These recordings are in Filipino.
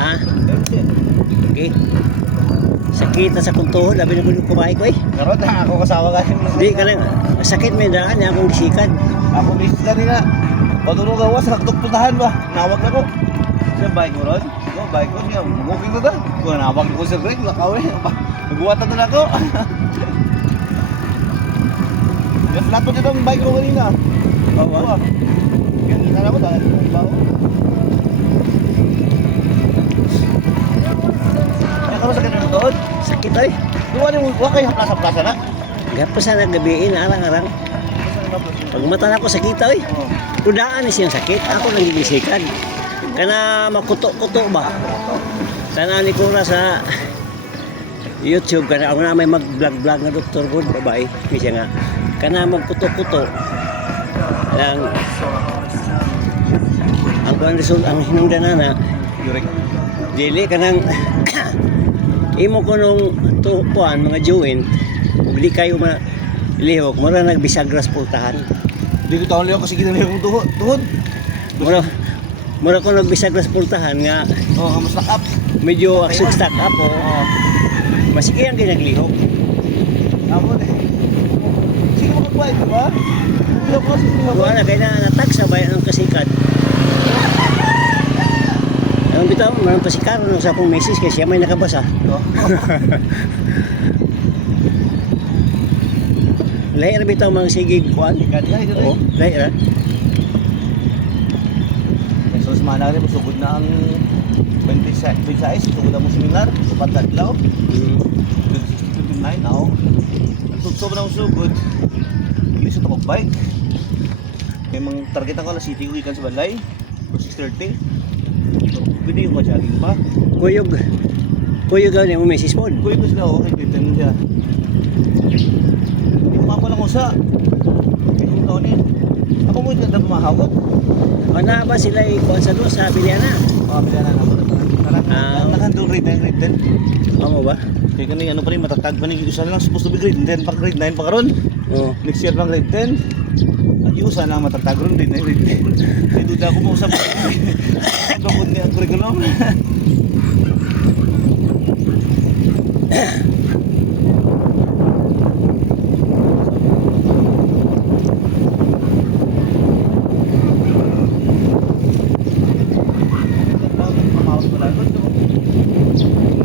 Ha? Okay. Sakit na sa kuntuhod, labi na ko kumain ko eh. Karon na ako kasama ka. Di ka lang, sakit may daan niya akong gisikan. Ako misis na rin na. Patulong gawas, nagtukpuntahan ba? Nawag na ko. Siya bike mo ron? Ko, bike ko niya. Booking ko na. Ko, nawag ko sa break. Nakawin. Nagbuwatan na ako. Yung flat po dito ang bike ko kanina. Oo. Ganyan na ako dahil yung baho. Karon sa ganun doon? Sakit ay. Duwa ni mo kayo plaza na. Gapos na naggabiin, arang-arang. Pag mata na ko sakit ay. Oh. Kudaan ni siyang sakit, ako lang gigisikan. Kana makuto-kuto ba? Kana ni Kura sa YouTube, kana ako na may mag-vlog-vlog na Dr. Good, babae. Kasi nga, kana magkuto-kuto. Lang, ang kuhan result, ang hinungdan na Yurek. dili kanang imo ko nung tupuan mga joint ug di kayo malihok mura nagbisagras pultahan Di ko taon liyo kasi ginaliw kong tuhod. mura ko nagbisagras pultahan nga Oh, kamas nakap. medyo aksog stack up o masiki ang ginaglihok Ako na. Sige mo kagway, di ba? Hindi ako kasi kuha na kaya natag sa bayan ng kasikad ang bitaw marang pasikaro nung sa akong message kasi siya may nakabasa lahir bitaw mga sigig kuhan oo lahir So, semana rin, sugod na ang 26, sugod na mo seminar, supat tadlaw, 60-59, ako. Nagtugsob na akong sugod, hindi sa takog bike. May mga targetan ko na city ko ikan sa balay, 6:30. So, pwede yung ma-jogging pa. kuyog gawin mo message mo Kuya ko sila, okay, pwede siya. Hindi ko mapala ko sa, hindi ko taunin. Ako mo yung ganda pumahawag. Ano ba sila ikuan sa doon sa Biliana? Makabila na ako. Nakahandong grade 9, grade 10. Ano ba? Kaya kanina ano pa rin, matatag pa rin. Isa lang supposed to be grade 10 pa grade 9 pa karon. Oo. Next year pang grade 10. At yung usa na matatag ron grade 9, grade 10. Kaya duda ako mo sa pagkakot niya ang curriculum.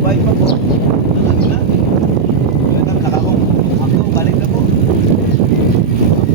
Bye pa po. Balik na po.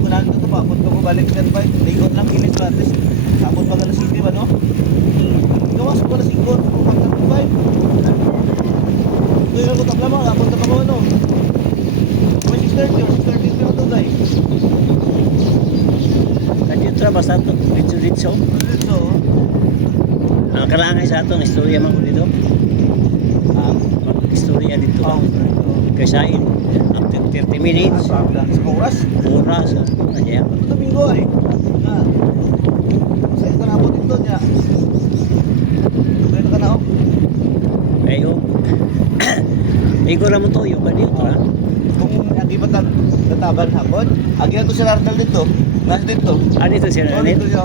Kunahan ko ito pa. Punta ko balik ka ba? Ligot lang kinis ba? Sapot pa ka na city ba no? Gawas ko na sigot. Pagka ko ba? Ito yung ako tablama. Punta pa ko ano? 6:30 o 6:30 pero ito guys. Kadito ba sa ito? Dito. So, Ang kalangay sa ito, istorya man ko dito. Istorya dito. Kasain. After 30 minutes. sabi lang sa oras. Oras. Kaya. Ito Domingo eh. Na. Sa ito na po dito niya. Kaya ka na ako. Kayo. Igo na mo to. Yung ba dito ha? Kung hindi ba tatabal hapon, agyan to si Arnel dito. Nas dito. Ano ito sila? Oh, dito siya.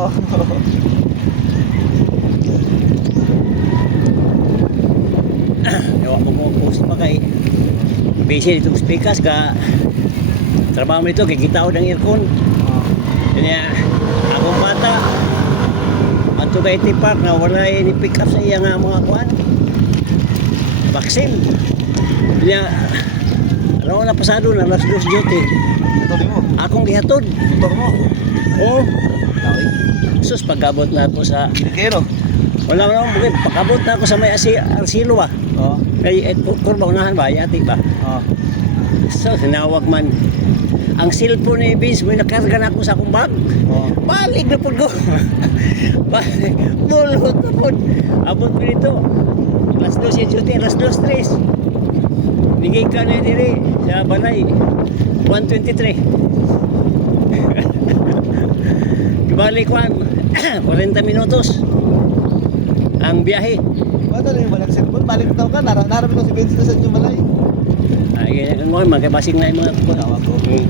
Ewa ko mo post pa kay busy dito sa Pikas ka trabaho mo ito kay kita ng aircon kanya akong bata ato kay Park na wala ni pick up sa iya nga mga kuan vaccine kanya ano na pasado na last dose duty Ito din mo. akong gihatod Ito mo. oh Tawid. sus pagabot na ako sa Kero. wala bukid pagabot na ako sa may Arsilo ba Oh. kay kurba unahan ba yati ba Oh. so sinawag man ang cellphone ni Vince may nakarga na ako sa akong bag Oh. balik na po ko bulot na po abot ko dito alas 2 yung duty alas 2:03 nigay ka na diri sa balay 1:23 Balik ko 40 minutos ang biyahe. Ba't ano yung walang cellphone? Balik daw ka, narabi ko si Benz na sa inyo malay. Ay, ganyan mo, magkabasing na yung mga Tawag ko. Sige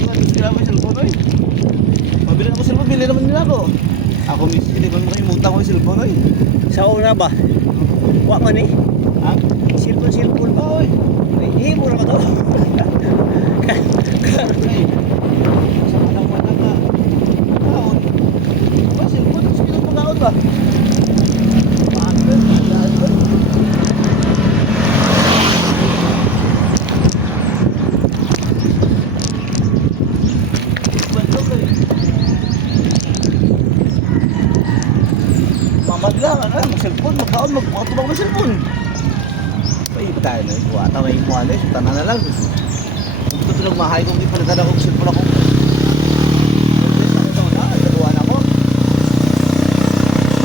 ko, hindi naman yung cellphone oy. Mabili ako cellphone, bili naman nila ako. Ako mismo, hindi ko naman mutang ko yung cellphone oy. Sa una ba? Wa man eh. Ha? Cellphone ba? Oy! Ay, himo na ba to? Ay! Sa manang ka. Kaon. Ba, cellphone, tapos pinagpagaon ba? Paano? Mamadla ka na, mag-cellphone, magkaon, magpatubang mo cellphone. Ay, tayo na, iwata may imuha na, tanan na lang. Kung ito pinagmahay kong di palitan ako, cellphone ako. Ito na, nagawa na ako.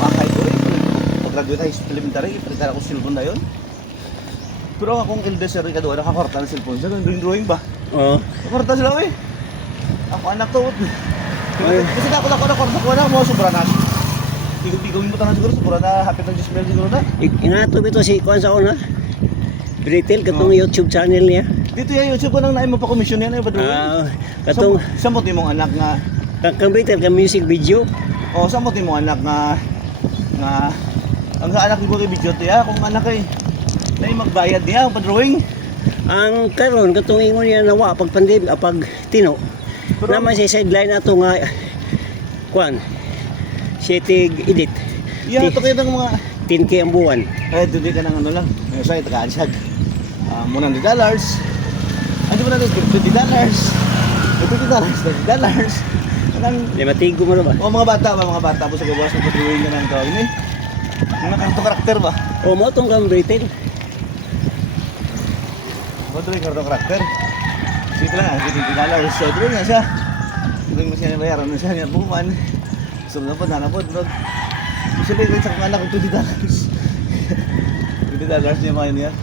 Mahay ko eh, pag-graduate high school elementary, palitan ako cellphone na yun. Pero akong eldest sir, ikaw nakakorta ng cellphone siya, drawing ba? Oo. Nakakorta sila eh. Ako anak to. Ay. Kasi ako na, mo sobra na. Tigong mo tangan siguro, sobra na, hapit ng 10 mil siguro na. Inato bito si Kuan sa una. Britel katong YouTube channel niya. Dito yung YouTube ko nang naay mo pa commission yan, ay ba drawing? Katong Sa mo mong anak nga, kang Britel ka music video. o sa mo mong anak nga, ang sa anak ko kay video tiya, kung anak ay, naay magbayad niya, pa-drawing. Ang karon katong ingon niya nawa pag pandemic pag tino. Pero- Naman sa sideline ato nga Kuan. Sitig edit. Iya, ito kayo ng mga, 10K ang buwan. ay, hindi ka ng ano lang, may sa'yo, taga-ansag. $100. Ano ba natin, $20. $20. Anong, Di matigo mo na ba? o mga bata po sa gawas ng pa-drawing ka ng gawin eh. Mga kanto karakter ba? O mo tong kang Britel. Pa-drawing ka ng karakter. Sige lang, $20. So, drawing na siya. Drawing mo siya na bayaran na siya niya buwan. So, napod. Gusto rin sa kong anak ko $20. $20 niya mga niya.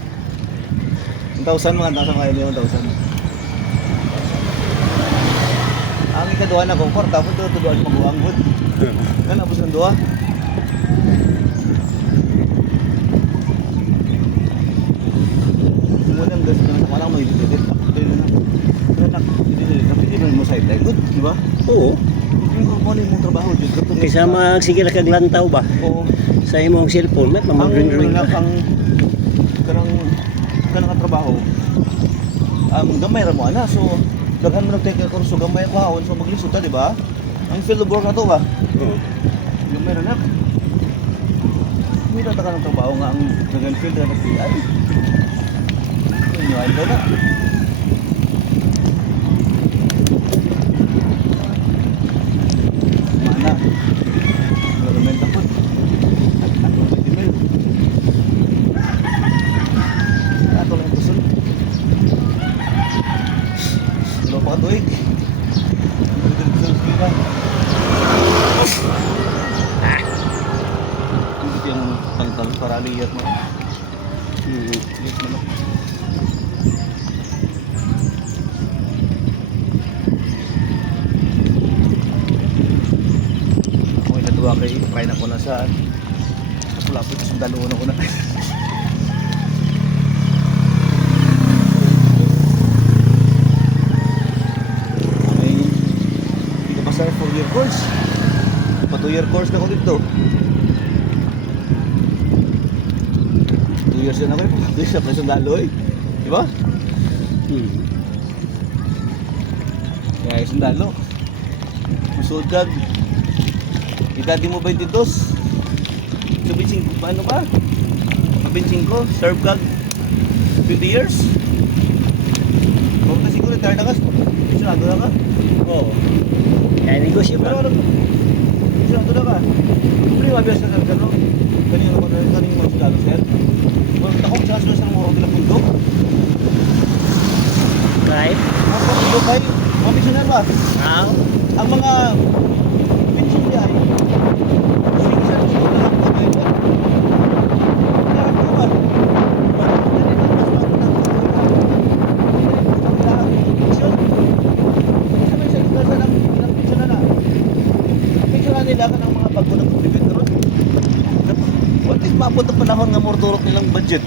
1,000 mga 1,000 kaya niya 1,000. Ang ikaduha na kong kwarta po ito, tuduan maguang po. Yan, napos ng duha. Muna ang gas na walang may dididit. Hindi mo sideline good, di ba? Oo. Kung ano yung trabaho dito. Kaysa magsigil kaglantaw ba Oo. sa imong cellphone, met Ang mamag-ring-ring ang pa. kanang trabaho. Gamay ra mo ana, so daghan mo nag-take care so gamay ko haon so maglisod ta, di ba? Ang field of work na to ba? Oo. Gamay ra na. Hindi na ta ka ng trabaho nga ang dagan field na nag-PI. Ano ay na. Mana? Government ako. Ako email. Ato lang ito sunod. Dilo pa tuig. Dito sa Hindi yung tangtal para liyat mo. Liyat mo na. Ako yung natuwa kay try na ko na sa lapit sa dalawa na ko na. Ay, hindi pa sa 4-year course. Pa 2-year course na ko dito. 2 years na ako. 2 years na presong dalo eh. Di ba? Kaya sundalo. Musod kag. Edad mo 22. So binsing paano ba? Binsing ko, serve kag 20 years. Kung kasi siguro retire na ka, sinado na ka. Oo. Kaya negosyo Pero pa. ano, sinado na ka. Pero yung abiyas na sa no? Kanina ko na kaning mga sundalo sir. Kung takong sa aso sa mga bilang mundo. Right? Ang mundo kayo, mga pensioner ba? How? Ang mga pension niya ay sige siya gusto na lang po kayo. Kaya ano ba? Ang pension. Sabi siya, nasa ng pension na na. nila ka ng mga bago na contribute ron. What if maabot ang panahon nga morturok nilang budget?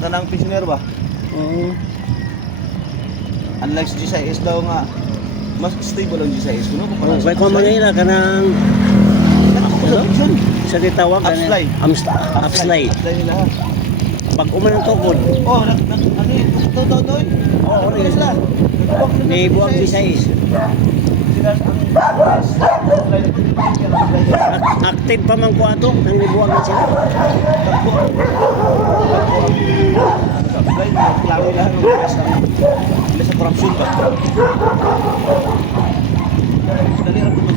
Kanang pensioner ba? Oo. Unlike sa GSIS daw nga, mas stable ang GSIS. Kuno kung Kaya kung Manila ka ng pension. sa titawag Upslide. Upslide. Upslide nila ha. Pag uman ng tukod, Oh, ano yun? Tutoy? Oo, ano yun sila? ni buwag Visayas. Sila ang Active pa man ko ato, nang nibuwag na sila. takbo. Ano sa apply? Klaro lang yung bilas sa korupsyon ba? Dali ang puno.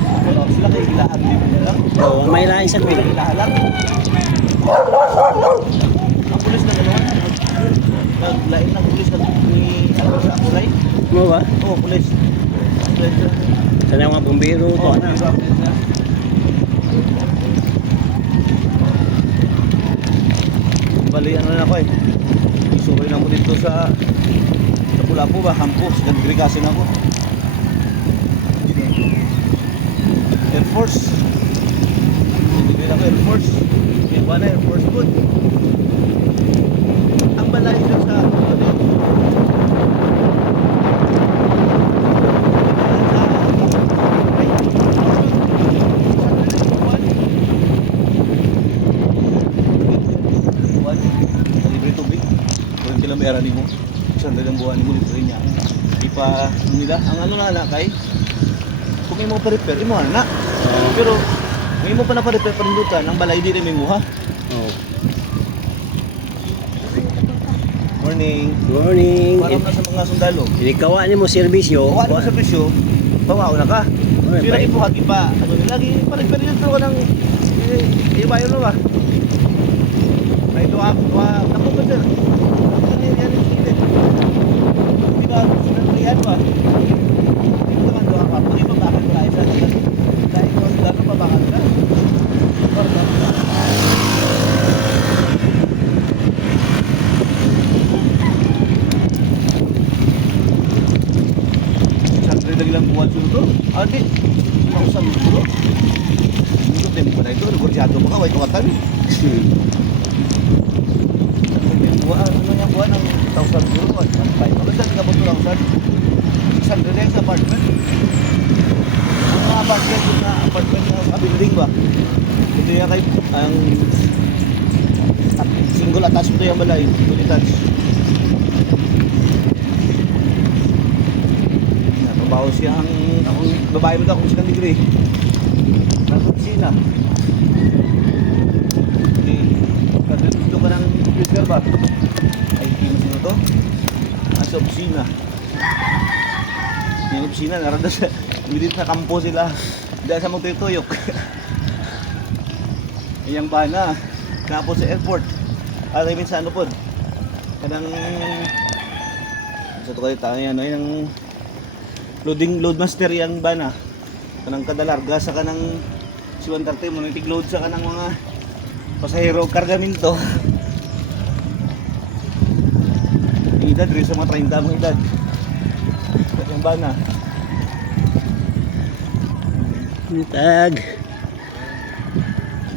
Sila kay ilahan din nila. Oo, may lain sa kuya. Ilahan lang. Ang pulis na gano'n. Naglain ng pulis ni sa apply. Mo ba? Oo, pulis. Sa mga bumbiro to na. Bali, ano na ako eh. Isukoy na ako dito sa Pulapo ba? Hampos. Nag-grikasin ako. Air Force. Hindi ako Air Force. May ba na Air Force good. Ang balay dyan sa libre tubig. Kung kilang may arani mo, isang dalang buwan mo libre niya. Di pa nila. Ang ano na kay kung may mo pa-repair, imo na. Pero may mo pa na pa-repair parindutan, ang balay di rin may muha. Oo. Morning. Morning. Parang na sa mga sundalo. Ikaw ni mo serbisyo. Kung ano sa presyo, bawaw na ka. Oy, Pero bay. lagi po hagi pa. Ano, lagi pa-repair yun ka ng ibayo na ba? May doa, ako ba sir? Ano yan yung kilit? Di ba, sinantrihan ba? Dito ka doa ka, pag ipabakit ka isa na yan. Dahil kung sundalo pabakit ka. Pardon ka. Siyempre lagi lang buwan sulo to. Adi, mausap mo sulo. Hindi din ko na ito, negosyato pa ka, way tuwatan. Buwan, ano yung buwan ng 1,000 sulo, 1,500. Maganda, ka po ito lang, 600 yan sa apartment. Ang mga apartment, yung mga apartment na building ba? Ito yung kay, ang single attached ito yung balay, fully attached. Babaw siya ang akong babae mo daw akong second degree. Nasa opisina. Hindi. Dito ka ng computer ba? Ay, mo to? Nasa opisina. Yung opisina, naranda sa dito sa kampo sila. Dahil sa magtutuyok. Iyang bana. Tapos sa airport. I mean sa ano po? Kanang sa to kayo tayo ano yung loadmaster yang bana kanang kadalarga sa kanang si 130 mo nag-load sa kanang mga pasahero kargamento. Edad rin sa mga 30 mong edad yung bana Tag.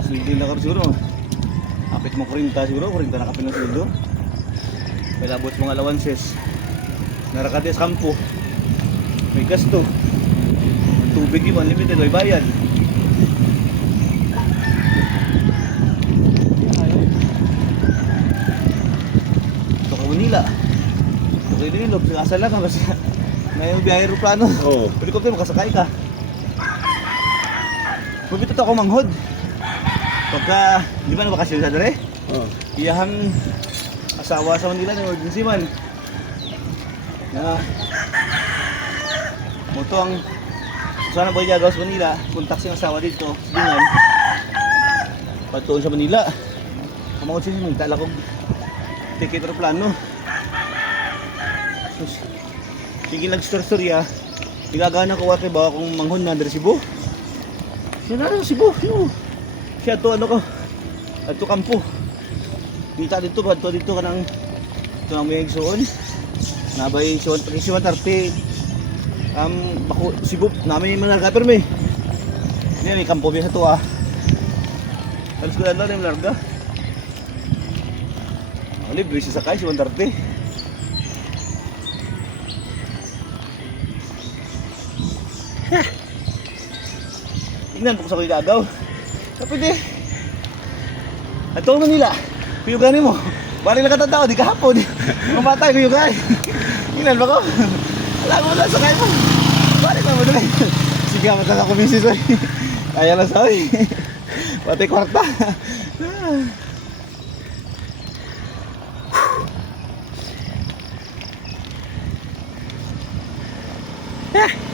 sweldo na ka siguro kapit mo 40 siguro 40 na kapit na sweldo may labot mga allowances narakades kampo may gasto. Tubig yung unlimited, may bayad. Ito ka Manila. Ito kayo nilog, sa lang ka. Basta may biyahe aeroplano. Oo. Helicopter, makasakay ka. Pagkita ako manghod. Pagka, di ba nabakasyon sa dere? Oo. Iyahang asawa sa Manila ng emergency man. Na moto ang sana boy jagaw sa Manila, kontak siyang asawa dito, Bingan. Patuon sa Manila. Kamangod siya magtala kong ticket or plano. Sus. Sige nag-store-storya. Igagana ko wate ba akong manghon na dari Cebu. Siya na Cebu. Siya to ano ko. Ato kampo. Kita dito ba dito ka nang ito ang may igsoon. Nabay si 130 bako Cebu namin yung mga permi. Ini may kampo biya sa to ah. Alas ko lang yung larga. Libre si sakay si 130. Tingnan po sa kuya agaw. Pwede. At tulong nila. Kuyuganin mo. Balik lang katatao, di kahapon. Mga batay, kuyugay. Tingnan ba ko? Alam mo na, sakay mo. Balik lang mo na. Sige, matang ako misis. Kaya lang sa oy. Pati kwarta. Ah!